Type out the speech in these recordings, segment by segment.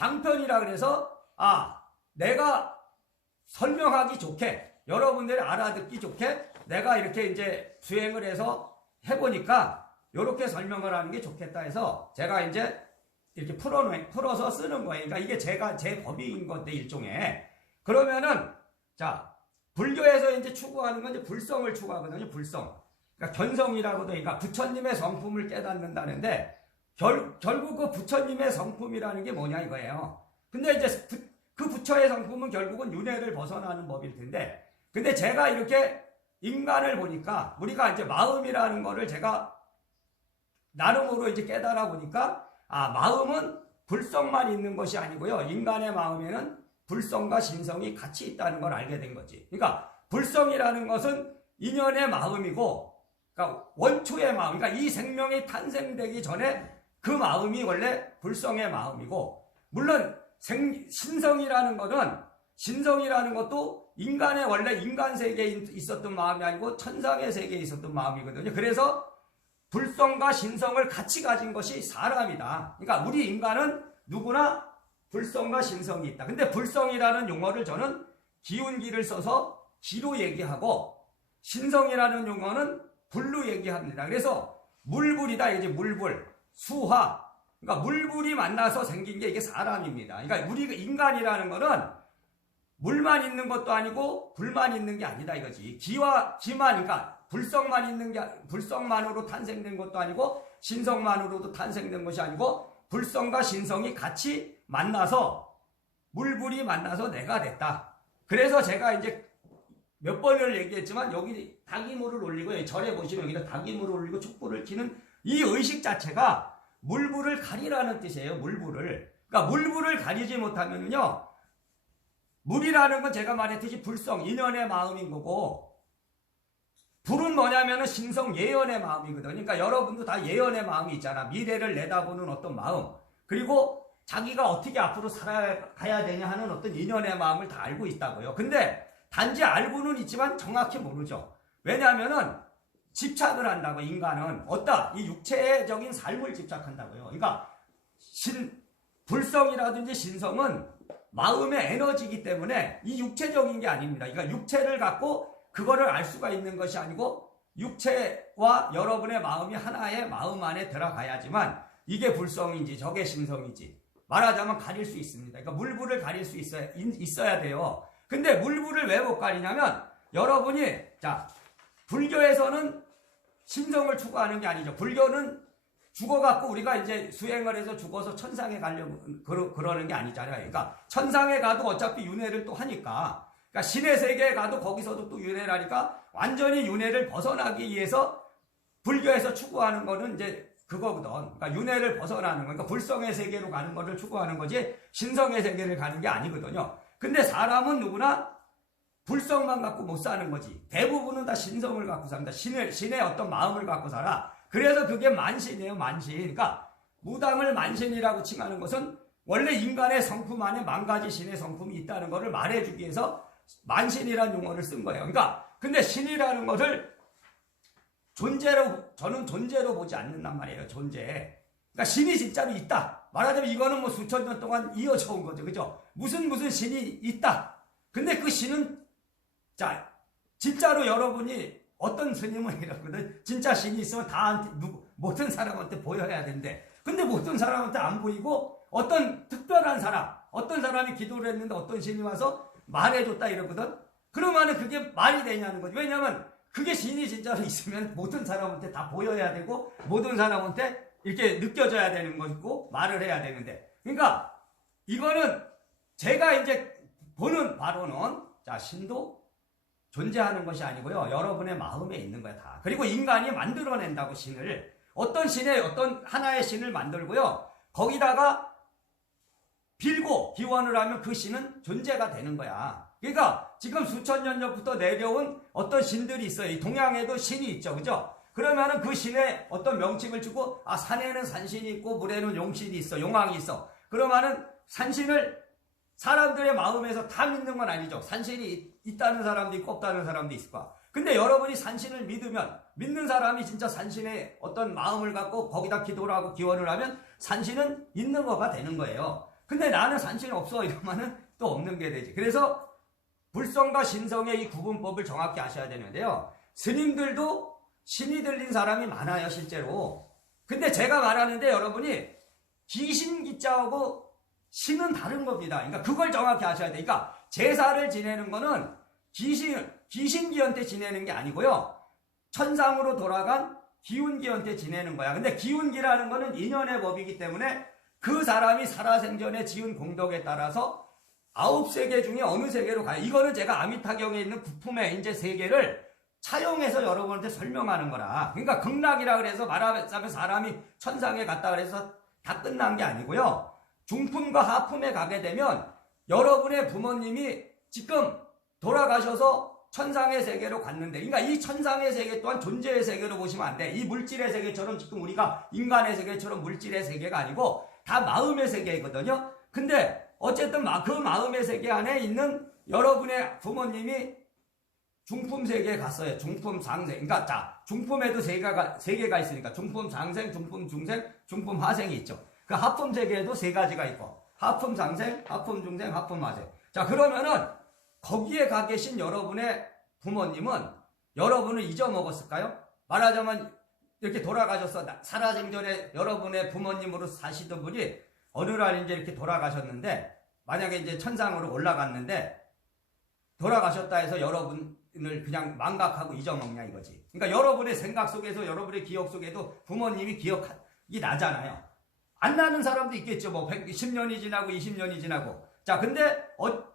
방편이라 그래서 내가 설명하기 좋게 여러분들이 알아듣기 좋게 내가 이렇게 이제 수행을 해서 해보니까 이렇게 설명을 하는 게 좋겠다 해서 제가 이제 이렇게 풀어서 쓰는 거예요. 그러니까 이게 제 법인 건데 일종의. 그러면은 자 불교에서 이제 추구하는 건 이제 불성을 추구하거든요. 불성. 그러니까 견성이라고도 그러니까 부처님의 성품을 깨닫는다는데 결국 그 부처님의 성품이라는 게 뭐냐 이거예요. 근데 이제 그 부처의 성품은 결국은 윤회를 벗어나는 법일 텐데 근데 제가 이렇게 인간을 보니까 우리가 이제 마음이라는 거를 제가 나름으로 이제 깨달아 보니까 마음은 불성만 있는 것이 아니고요. 인간의 마음에는 불성과 신성이 같이 있다는 걸 알게 된 거지. 그러니까 불성이라는 것은 인연의 마음이고 그러니까 원초의 마음. 그러니까 이 생명이 탄생되기 전에 그 마음이 원래 불성의 마음이고 물론 신성이라는 것도 인간의 원래 인간 세계에 있었던 마음이 아니고 천상의 세계에 있었던 마음이거든요. 그래서 불성과 신성을 같이 가진 것이 사람이다. 그러니까 우리 인간은 누구나 불성과 신성이 있다. 근데 불성이라는 용어를 저는 기운기를 써서 기로 얘기하고 신성이라는 용어는 불로 얘기합니다. 그래서 물불이다. 이제 물불, 수화. 그러니까 물불이 만나서 생긴 게 이게 사람입니다. 그러니까 우리 인간이라는 거는 물만 있는 것도 아니고 불만 있는 게 아니다 이거지. 기만 그러니까 불성만으로 탄생된 것도 아니고 신성만으로도 탄생된 것이 아니고 불성과 신성이 같이 만나서 물불이 만나서 내가 됐다. 그래서 제가 이제 몇 번을 얘기했지만 여기 닭이물을 올리고 절에 보시면 여기다 닭이물을 올리고 촛불을 켜는 이 의식 자체가 물불을 가리라는 뜻이에요. 물불을. 그러니까 물불을 가리지 못하면요. 물이라는 건 제가 말했듯이 불성, 인연의 마음인 거고 불은 뭐냐면은 신성 예언의 마음이거든요. 그러니까 여러분도 다 예언의 마음이 있잖아. 미래를 내다보는 어떤 마음. 그리고 자기가 어떻게 앞으로 살아가야 되냐 하는 어떤 인연의 마음을 다 알고 있다고요. 근데 단지 알고는 있지만 정확히 모르죠. 왜냐하면은 집착을 한다고 인간은 이 육체적인 삶을 집착한다고요. 그러니까 불성이라든지 신성은 마음의 에너지이기 때문에 이 육체적인 게 아닙니다. 그러니까 육체를 갖고 그거를 알 수가 있는 것이 아니고 육체와 여러분의 마음이 하나의 마음 안에 들어가야지만 이게 불성인지 저게 신성인지 말하자면 가릴 수 있습니다. 그러니까 물불을 가릴 수 있어야 돼요. 근데 물불을 왜 못 가리냐면 여러분이 불교에서는 신성을 추구하는 게 아니죠. 불교는 죽어갖고 우리가 이제 수행을 해서 죽어서 천상에 가려고 그러는 게 아니잖아요. 그러니까 천상에 가도 어차피 윤회를 또 하니까 그러니까 신의 세계에 가도 거기서도 또 윤회를 하니까 완전히 윤회를 벗어나기 위해서 불교에서 추구하는 거는 이제 그거거든. 그러니까 윤회를 벗어나는 거. 그러니까 불성의 세계로 가는 거를 추구하는 거지 신성의 세계를 가는 게 아니거든요. 근데 사람은 누구나 불성만 갖고 못 사는 거지. 대부분은 다 신성을 갖고 삽니다. 신의 어떤 마음을 갖고 살아. 그래서 그게 만신이에요. 만신. 그러니까 무당을 만신이라고 칭하는 것은 원래 인간의 성품 안에 만 가지 신의 성품이 있다는 것을 말해주기 위해서 만신이라는 용어를 쓴 거예요. 그러니까 근데 신이라는 것을 저는 존재로 보지 않는단 말이에요. 존재. 그러니까 신이 진짜로 있다. 말하자면 이거는 뭐 수천 년 동안 이어져 온 거죠. 그죠? 무슨 신이 있다. 근데 그 신은 진짜로 여러분이 어떤 스님은 이러거든. 진짜 신이 있으면 모든 사람한테 보여야 되는데 근데 모든 사람한테 안 보이고 어떤 특별한 사람, 어떤 사람이 기도를 했는데 어떤 신이 와서 말해줬다 이러거든. 그러면은 그게 말이 되냐는 거지. 왜냐면 그게 신이 진짜로 있으면 모든 사람한테 다 보여야 되고 모든 사람한테 이렇게 느껴져야 되는 것이고 말을 해야 되는데 그러니까 이거는 제가 이제 보는 바로는 신도 존재하는 것이 아니고요. 여러분의 마음에 있는 거야 다. 그리고 인간이 만들어낸다고 신을 어떤 하나의 신을 만들고요. 거기다가 빌고 기원을 하면 그 신은 존재가 되는 거야. 그러니까 지금 수천 년 전부터 내려온 어떤 신들이 있어요. 이 동양에도 신이 있죠. 그죠? 그러면은 그 신에 어떤 명칭을 주고 산에는 산신이 있고 물에는 용신이 있어. 용왕이 있어. 그러면은 산신을 사람들의 마음에서 다 믿는 건 아니죠. 산신이 있다는 사람도 있고 없다는 사람도 있을 거야. 근데 여러분이 산신을 믿는 사람이 진짜 산신의 어떤 마음을 갖고 거기다 기도를 하고 기원을 하면 산신은 있는 거가 되는 거예요. 근데 나는 산신이 없어 이러면은 또 없는 게 되지. 그래서 불성과 신성의 이 구분법을 정확히 아셔야 되는데요. 스님들도 신이 들린 사람이 많아요, 실제로. 근데 제가 말하는데 여러분이 귀신 기자하고 신은 다른 겁니다. 그러니까 그걸 정확히 아셔야 돼. 그러니까 제사를 지내는 거는 귀신기한테 지내는 게 아니고요. 천상으로 돌아간 기운기한테 지내는 거야. 근데 기운기라는 거는 인연의 법이기 때문에 그 사람이 살아생전에 지은 공덕에 따라서 9세계 중에 어느 세계로 가요. 이거는 제가 아미타경에 있는 구품의 이제 세계를 차용해서 여러분한테 설명하는 거라. 그러니까 극락이라 그래서 말하자면 사람이 천상에 갔다 그래서 다 끝난 게 아니고요. 중품과 하품에 가게 되면 여러분의 부모님이 지금 돌아가셔서 천상의 세계로 갔는데, 그러니까 이 천상의 세계 또한 존재의 세계로 보시면 안 돼. 이 물질의 세계처럼 지금 우리가 인간의 세계처럼 물질의 세계가 아니고 다 마음의 세계거든요. 근데 어쨌든 그 마음의 세계 안에 있는 여러분의 부모님이 중품 세계에 갔어요. 중품 상생. 그러니까 자, 중품에도 세 개가 있으니까 중품 상생, 중품 중생, 중품 하생이 있죠. 그 하품 세계에도 세 가지가 있고 하품 상생, 하품 중생, 하품 하생. 자, 그러면은 거기에 가 계신 여러분의 부모님은 여러분을 잊어먹었을까요? 말하자면 이렇게 돌아가셔서 살아생전에 여러분의 부모님으로 사시던 분이 어느 날 이제 이렇게 돌아가셨는데, 만약에 이제 천상으로 올라갔는데 돌아가셨다 해서 여러분을 그냥 망각하고 잊어먹냐 이거지. 그러니까 여러분의 생각 속에서 여러분의 기억 속에도 부모님이 기억이 나잖아요. 안 나는 사람도 있겠죠. 뭐 10년이 지나고 20년이 지나고. 자, 근데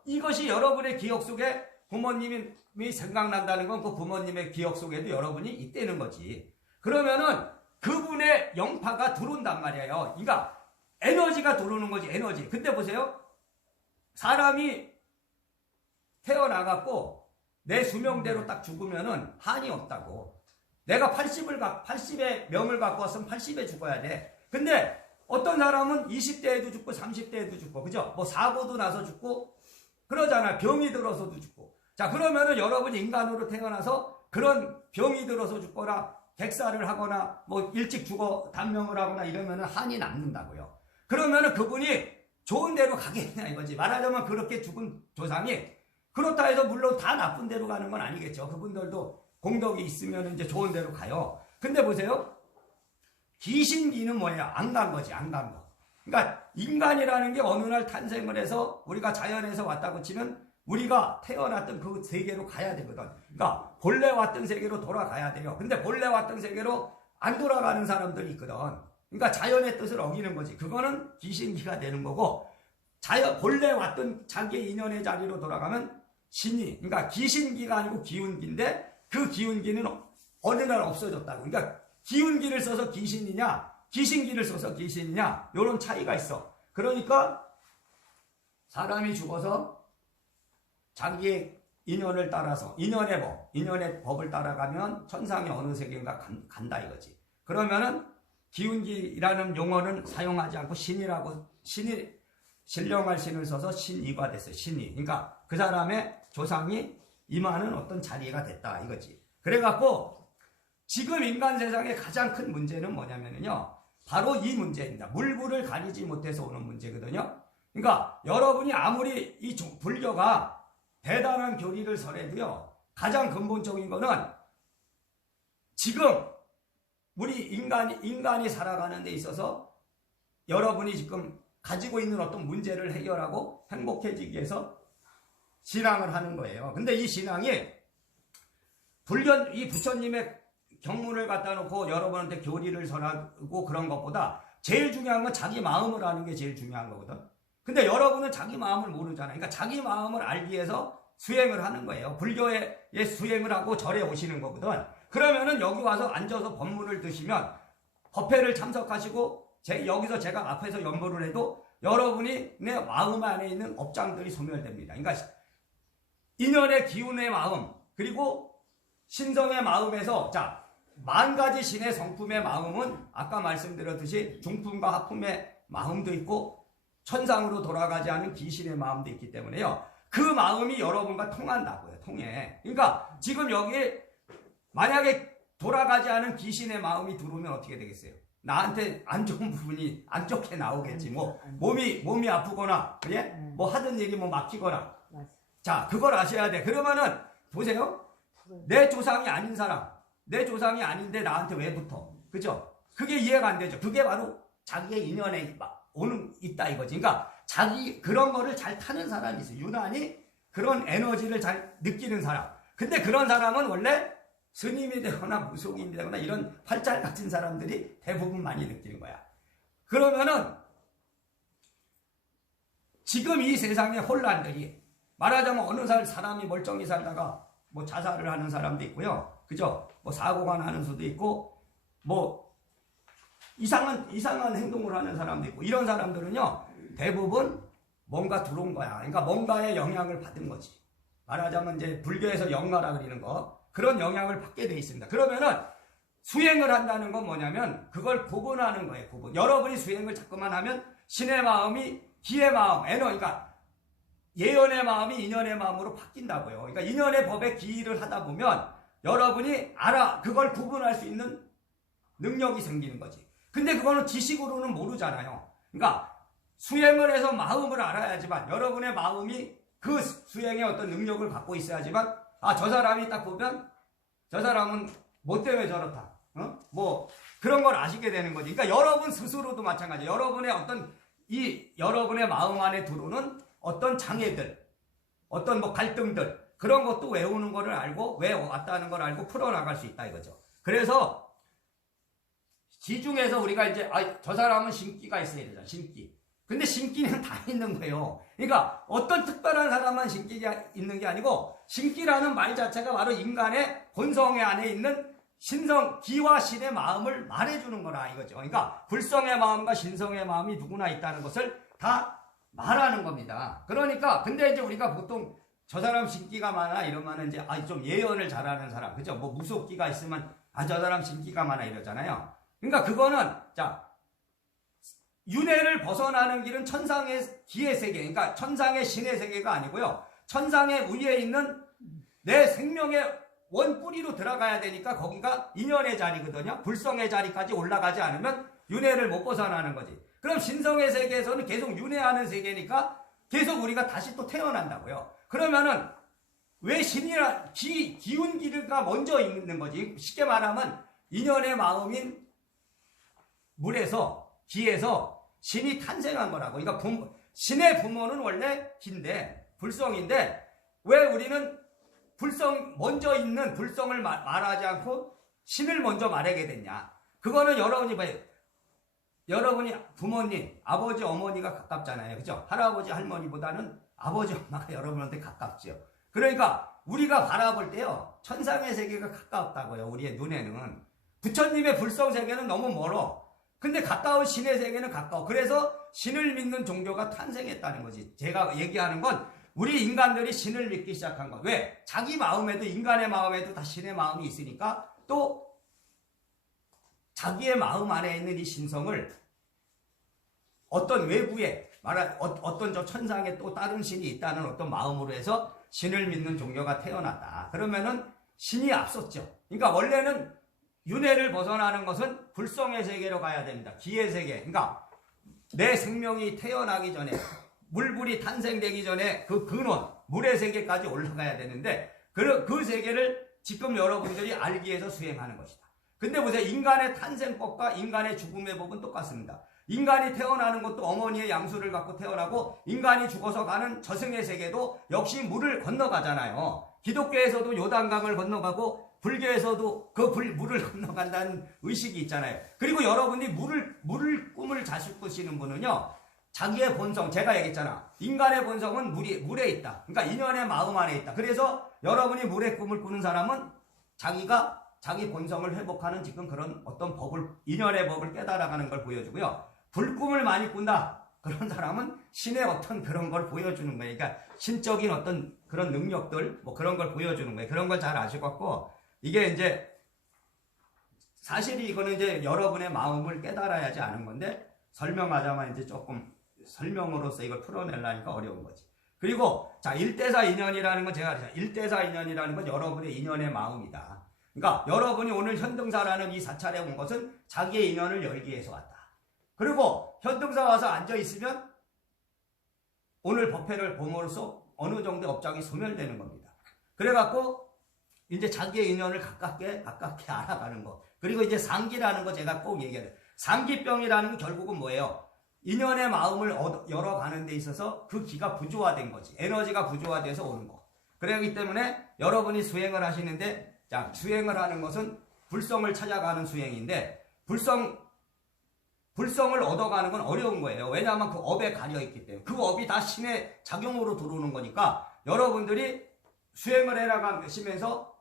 이것이 여러분의 기억 속에 부모님이 생각난다는 건 그 부모님의 기억 속에도 여러분이 있다는 거지. 그러면은 그분의 영파가 들어온단 말이에요. 그러니까 에너지가 들어오는 거지, 에너지. 근데 보세요. 사람이 태어나갖고 내 수명대로 딱 죽으면은 한이 없다고. 내가 80의 명을 갖고 왔으면 80에 죽어야 돼. 근데 어떤 사람은 20대에도 죽고 30대에도 죽고, 그죠? 뭐 사고도 나서 죽고 그러잖아. 병이 들어서도 죽고. 자, 그러면은 여러분이 인간으로 태어나서 그런 병이 들어서 죽거나 객사를 하거나 뭐 일찍 죽어 단명을 하거나 이러면은 한이 남는다고요. 그러면은 그분이 좋은 데로 가겠냐 이거지. 말하자면 그렇게 죽은 조상이 그렇다 해서 물론 다 나쁜 데로 가는 건 아니겠죠. 그분들도 공덕이 있으면 이제 좋은 데로 가요. 근데 보세요. 귀신기는 뭐예요? 안 간 거지, 안 간 거. 그러니까 인간이라는 게 어느 날 탄생을 해서 우리가 자연에서 왔다고 치면 우리가 태어났던 그 세계로 가야 되거든. 그러니까 본래 왔던 세계로 돌아가야 돼요. 근데 본래 왔던 세계로 안 돌아가는 사람들이 있거든. 그러니까 자연의 뜻을 어기는 거지. 그거는 귀신기가 되는 거고, 본래 왔던 자기의 인연의 자리로 돌아가면 신이, 그러니까 귀신기가 아니고 기운기인데 그 기운기는 어느 날 없어졌다고. 그러니까 기운기를 써서 귀신이냐, 귀신기를 써서 귀신이냐, 이런 차이가 있어. 그러니까 사람이 죽어서 자기의 인연을 따라서, 인연의 법을 따라가면 천상의 어느 세계인가 간다 이거지. 그러면은 기운기라는 용어는 사용하지 않고 신이 신령할 신을 써서 신이가 됐어요. 신이. 그러니까 그 사람의 조상이 임하는 어떤 자리가 됐다 이거지. 그래갖고 지금 인간 세상의 가장 큰 문제는 뭐냐면요, 바로 이 문제입니다. 물불을 가리지 못해서 오는 문제거든요. 그러니까 여러분이 아무리 이 불교가 대단한 교리를 설해도요, 가장 근본적인 거는 지금 우리 인간이 살아가는 데 있어서 여러분이 지금 가지고 있는 어떤 문제를 해결하고 행복해지기 위해서 신앙을 하는 거예요. 근데 이 신앙이 이 부처님의 경문을 갖다 놓고 여러분한테 교리를 설하고 그런 것보다 제일 중요한 건 자기 마음을 아는 게 제일 중요한 거거든. 근데 여러분은 자기 마음을 모르잖아요. 그러니까 자기 마음을 알기 위해서 수행을 하는 거예요. 불교에 수행을 하고 절에 오시는 거거든. 그러면은 여기 와서 앉아서 법문을 드시면 법회를 참석하시고 여기서 제가 앞에서 연보를 해도 여러분이 내 마음 안에 있는 업장들이 소멸됩니다. 그러니까 인연의 기운의 마음, 그리고 신성의 마음에서, 자, 10,000가지 신의 성품의 마음은 아까 말씀드렸듯이 중품과 하품의 마음도 있고 천상으로 돌아가지 않은 귀신의 마음도 있기 때문에요. 그 마음이 여러분과 통한다고요. 통해. 그러니까 지금 여기에 만약에 돌아가지 않은 귀신의 마음이 들어오면 어떻게 되겠어요? 나한테 안 좋은 부분이 안 좋게 나오겠지. 뭐 몸이 아프거나 그래? 뭐 하던 일이 뭐 막히거나. 맞아. 자, 그걸 아셔야 돼. 그러면은 보세요. 내 조상이 아닌 사람, 내 조상이 아닌데 나한테 왜 붙어? 그죠? 그게 이해가 안 되죠. 그게 바로 자기의 인연에 있다 이거지. 그러니까 자기 그런 거를 잘 타는 사람이 있어. 유난히 그런 에너지를 잘 느끼는 사람. 근데 그런 사람은 원래 스님이 되거나 무속인이 되거나 이런 활잘 같은 사람들이 대부분 많이 느끼는 거야. 그러면은 지금 이 세상의 혼란들이 말하자면 어느 사람이 멀쩡히 살다가 뭐 자살을 하는 사람도 있고요. 그죠? 뭐 사고가 나는 수도 있고 뭐 이상한 행동을 하는 사람도 있고 이런 사람들은요. 대부분 뭔가 들어온 거야. 그러니까 뭔가의 영향을 받은 거지. 말하자면 이제 불교에서 영가라 그러는 거 그런 영향을 받게 돼 있습니다. 그러면은 수행을 한다는 건 뭐냐면 그걸 구분하는 거예요. 구분. 여러분이 수행을 자꾸만 하면 신의 마음이 기의 마음, 그러니까 예언의 마음이 인연의 마음으로 바뀐다고요. 그러니까 인연의 법에 기를 하다 보면 여러분이 그걸 구분할 수 있는 능력이 생기는 거지. 근데 그거는 지식으로는 모르잖아요. 그러니까 수행을 해서 마음을 알아야지만 여러분의 마음이 그 수행의 어떤 능력을 갖고 있어야지만 저 사람이 딱 보면 저 사람은 뭐 때문에 저렇다. 뭐 그런 걸 아시게 되는 거지. 그러니까 여러분 스스로도 마찬가지. 여러분의 마음 안에 들어오는 어떤 장애들, 어떤 뭐 갈등들 그런 것도 외우는 거를 알고 왜 왔다는 걸 알고 풀어나갈 수 있다 이거죠. 그래서 지중에서 우리가 이제 저 사람은 신기가 있어야 되잖아. 신기. 근데 신기는 다 있는 거예요. 그러니까 어떤 특별한 사람만 신기가 있는 게 아니고 신기라는 말 자체가 바로 인간의 본성 안에 있는 신성, 기와 신의 마음을 말해주는 거라 이거죠. 그러니까 불성의 마음과 신성의 마음이 누구나 있다는 것을 다 말하는 겁니다. 그러니까 근데 이제 우리가 보통 저 사람 신기가 많아 이러면은 이제 좀 예언을 잘하는 사람, 그죠? 뭐 무속기가 있으면 저 사람 신기가 많아 이러잖아요. 그러니까 그거는 윤회를 벗어나는 길은 천상의 기의 세계, 그러니까 천상의 신의 세계가 아니고요. 천상의 위에 있는 내 생명의 원뿌리로 들어가야 되니까 거기가 인연의 자리거든요. 불성의 자리까지 올라가지 않으면 윤회를 못 벗어나는 거지. 그럼 신성의 세계에서는 계속 윤회하는 세계니까 계속 우리가 다시 또 태어난다고요. 그러면은 왜 신이라 기운기가 먼저 있는 거지. 쉽게 말하면 인연의 마음인 물에서 기에서 신이 탄생한 거라고. 그러니까 신의 부모는 원래 기인데 불성인데 왜 우리는 먼저 있는 불성을 말하지 않고 신을 먼저 말하게 됐냐. 그거는 여러분이 부모님, 아버지, 어머니가 가깝잖아요. 그죠? 할아버지, 할머니보다는 아버지, 엄마가 여러분한테 가깝죠. 그러니까 우리가 바라볼 때요. 천상의 세계가 가깝다고요. 우리의 눈에는. 부처님의 불성 세계는 너무 멀어. 근데 가까운 신의 세계는 가까워. 그래서 신을 믿는 종교가 탄생했다는 거지. 제가 얘기하는 건 우리 인간들이 신을 믿기 시작한 거. 왜? 자기 마음에도 인간의 마음에도 다 신의 마음이 있으니까 또 자기의 마음 안에 있는 이 신성을 어떤 외부에 어떤 저 천상에 또 다른 신이 있다는 어떤 마음으로 해서 신을 믿는 종교가 태어났다. 그러면은 신이 앞섰죠. 그러니까 원래는 윤회를 벗어나는 것은 불성의 세계로 가야 됩니다. 기의 세계. 그러니까 내 생명이 태어나기 전에 물불이 탄생되기 전에 그 근원, 물의 세계까지 올라가야 되는데 그 세계를 지금 여러분들이 알기 위해서 수행하는 것이다. 근데 보세요. 인간의 탄생법과 인간의 죽음의 법은 똑같습니다. 인간이 태어나는 것도 어머니의 양수를 갖고 태어나고 인간이 죽어서 가는 저승의 세계도 역시 물을 건너가잖아요. 기독교에서도 요단강을 건너가고 불교에서도 그 물을 건너간다는 의식이 있잖아요. 그리고 여러분이 물을 꿈을 자주 꾸시는 분은요. 자기의 본성, 제가 얘기했잖아. 인간의 본성은 물에 있다. 그러니까 인연의 마음 안에 있다. 그래서 여러분이 물의 꿈을 꾸는 사람은 자기가 자기 본성을 회복하는 지금 그런 어떤 인연의 법을 깨달아가는 걸 보여주고요. 불꿈을 많이 꾼다. 그런 사람은 신의 어떤 그런 걸 보여주는 거예요. 그러니까 신적인 어떤 그런 능력들, 뭐 그런 걸 보여주는 거예요. 그런 걸 잘 아실 것 같고, 이게 이제, 사실이 이거는 이제 여러분의 마음을 깨달아야지 아는 건데, 설명하자면 이제 조금 설명으로서 이걸 풀어내려니까 어려운 거지. 그리고, 일대사 인연이라는 건 제가 그랬잖아요. 일대사 인연이라는 건 여러분의 인연의 마음이다. 그러니까 여러분이 오늘 현등사라는 이 사찰에 온 것은 자기의 인연을 열기 위해서 왔다. 그리고 현등사 와서 앉아있으면 오늘 법회를 봄으로써 어느 정도 업장이 소멸되는 겁니다. 그래갖고 이제 자기의 인연을 가깝게 알아가는 거. 그리고 이제 상기라는 거 제가 꼭 얘기해요. 상기병이라는 건 결국은 뭐예요? 인연의 마음을 열어가는 데 있어서 그 기가 부조화된 거지. 에너지가 부조화돼서 오는 거. 그렇기 때문에 여러분이 수행을 하시는데, 자, 수행을 하는 것은 불성을 찾아가는 수행인데, 불성을 얻어가는 건 어려운 거예요. 왜냐하면 그 업에 가려있기 때문에. 그 업이 다 신의 작용으로 들어오는 거니까 여러분들이 수행을 해나가시면서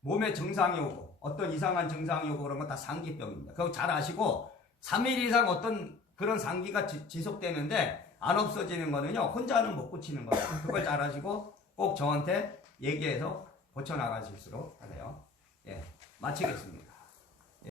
몸에 증상이 오고 어떤 이상한 증상이 오고 그런 건 다 상기병입니다. 그거 잘 아시고 3일 이상 어떤 그런 상기가 지속되는데 안 없어지는 거는요. 혼자는 못 고치는 거예요. 그걸 잘 아시고 꼭 저한테 얘기해서 고쳐나가실수록 하세요. 예, 마치겠습니다.